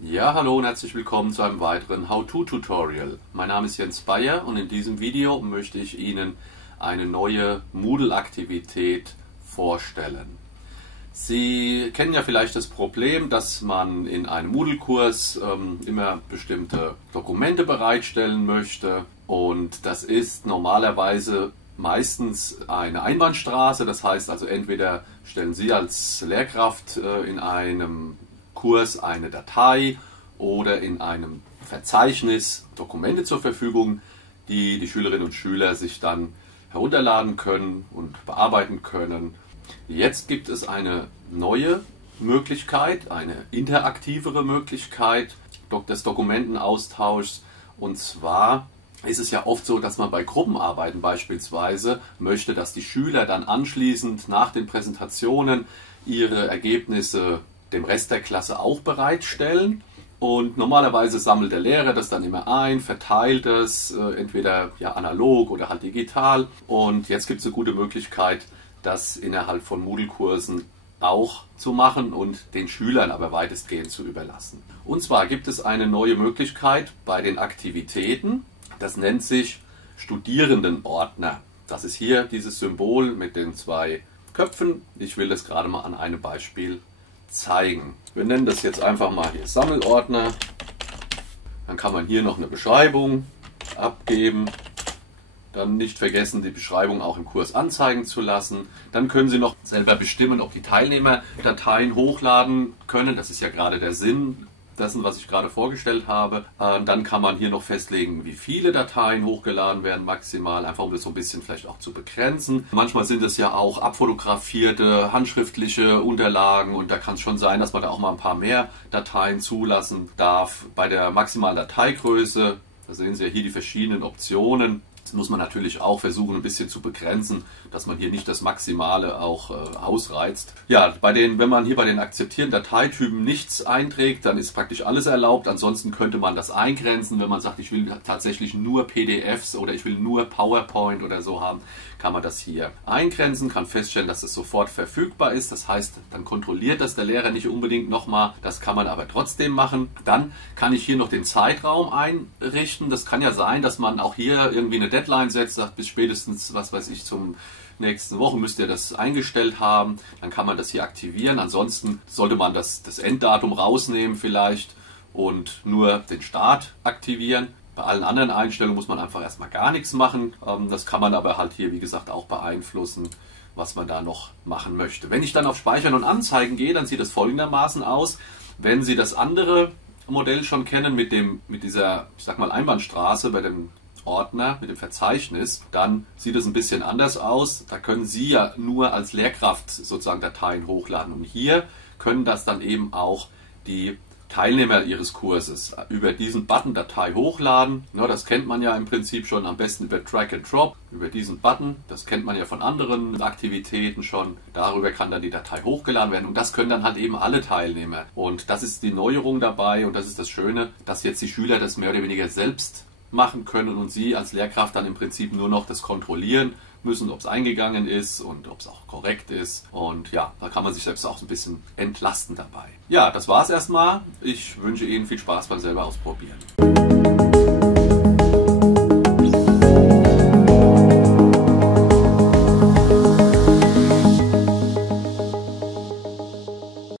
Ja, hallo und herzlich willkommen zu einem weiteren How-To-Tutorial. Mein Name ist Jens Bayer und in diesem Video möchte ich Ihnen eine neue Moodle-Aktivität vorstellen. Sie kennen ja vielleicht das Problem, dass man in einem Moodle-Kurs immer bestimmte Dokumente bereitstellen möchte, und das ist normalerweise meistens eine Einbahnstraße. Das heißt also, entweder stellen Sie als Lehrkraft in einem Kurs eine Datei oder in einem Verzeichnis Dokumente zur Verfügung, die die Schülerinnen und Schüler sich dann herunterladen können und bearbeiten können. Jetzt gibt es eine neue Möglichkeit, eine interaktivere Möglichkeit des Dokumentenaustauschs. Und zwar ist es ja oft so, dass man bei Gruppenarbeiten beispielsweise möchte, dass die Schüler dann anschließend nach den Präsentationen ihre Ergebnisse dem Rest der Klasse auch bereitstellen. Und normalerweise sammelt der Lehrer das dann immer ein, verteilt es, entweder ja analog oder halt digital. Und jetzt gibt es eine gute Möglichkeit, das innerhalb von Moodle-Kursen auch zu machen und den Schülern aber weitestgehend zu überlassen. Und zwar gibt es eine neue Möglichkeit bei den Aktivitäten. Das nennt sich Studierendenordner. Das ist hier dieses Symbol mit den zwei Köpfen. Ich will das gerade mal an einem Beispiel zeigen. Wir nennen das jetzt einfach mal hier Sammelordner. Dann kann man hier noch eine Beschreibung abgeben. Dann nicht vergessen, die Beschreibung auch im Kurs anzeigen zu lassen. Dann können Sie noch selber bestimmen, ob die Teilnehmer Dateien hochladen können. Das ist ja gerade der Sinn dessen, was ich gerade vorgestellt habe. Dann kann man hier noch festlegen, wie viele Dateien hochgeladen werden maximal, einfach um das so ein bisschen vielleicht auch zu begrenzen. Manchmal sind es ja auch abfotografierte, handschriftliche Unterlagen, und da kann es schon sein, dass man da auch mal ein paar mehr Dateien zulassen darf. Bei der maximalen Dateigröße, da sehen Sie ja hier die verschiedenen Optionen. Das muss man natürlich auch versuchen, ein bisschen zu begrenzen, dass man hier nicht das Maximale auch ausreizt. Ja, wenn man hier bei den akzeptierten Dateitypen nichts einträgt, dann ist praktisch alles erlaubt. Ansonsten könnte man das eingrenzen, wenn man sagt, ich will tatsächlich nur PDFs oder ich will nur PowerPoint oder so haben, kann man das hier eingrenzen, kann feststellen, dass es sofort verfügbar ist. Das heißt, dann kontrolliert das der Lehrer nicht unbedingt nochmal. Das kann man aber trotzdem machen. Dann kann ich hier noch den Zeitraum einrichten. Das kann ja sein, dass man auch hier irgendwie eine Deadline setzt, sagt bis spätestens, was weiß ich, zum nächsten Woche müsst ihr das eingestellt haben. Dann kann man das hier aktivieren. Ansonsten sollte man das Enddatum rausnehmen vielleicht und nur den Start aktivieren. Bei allen anderen Einstellungen muss man einfach erstmal gar nichts machen. Das kann man aber halt hier, wie gesagt, auch beeinflussen, was man da noch machen möchte. Wenn ich dann auf Speichern und Anzeigen gehe, dann sieht es folgendermaßen aus. Wenn Sie das andere Modell schon kennen mit dieser, ich sag mal, Einbahnstraße bei dem Ordner, mit dem Verzeichnis, dann sieht es ein bisschen anders aus. Da können Sie ja nur als Lehrkraft sozusagen Dateien hochladen. Und hier können das dann eben auch die Teilnehmer Ihres Kurses über diesen Button Datei hochladen. Ja, das kennt man ja im Prinzip schon, am besten über Drag and Drop, über diesen Button. Das kennt man ja von anderen Aktivitäten schon. Darüber kann dann die Datei hochgeladen werden, und das können dann halt eben alle Teilnehmer. Und das ist die Neuerung dabei, und das ist das Schöne, dass jetzt die Schüler das mehr oder weniger selbst machen können und Sie als Lehrkraft dann im Prinzip nur noch das kontrollieren müssen, ob es eingegangen ist und ob es auch korrekt ist. Und ja, da kann man sich selbst auch ein bisschen entlasten dabei. Ja, das war es erstmal. Ich wünsche Ihnen viel Spaß beim selber ausprobieren.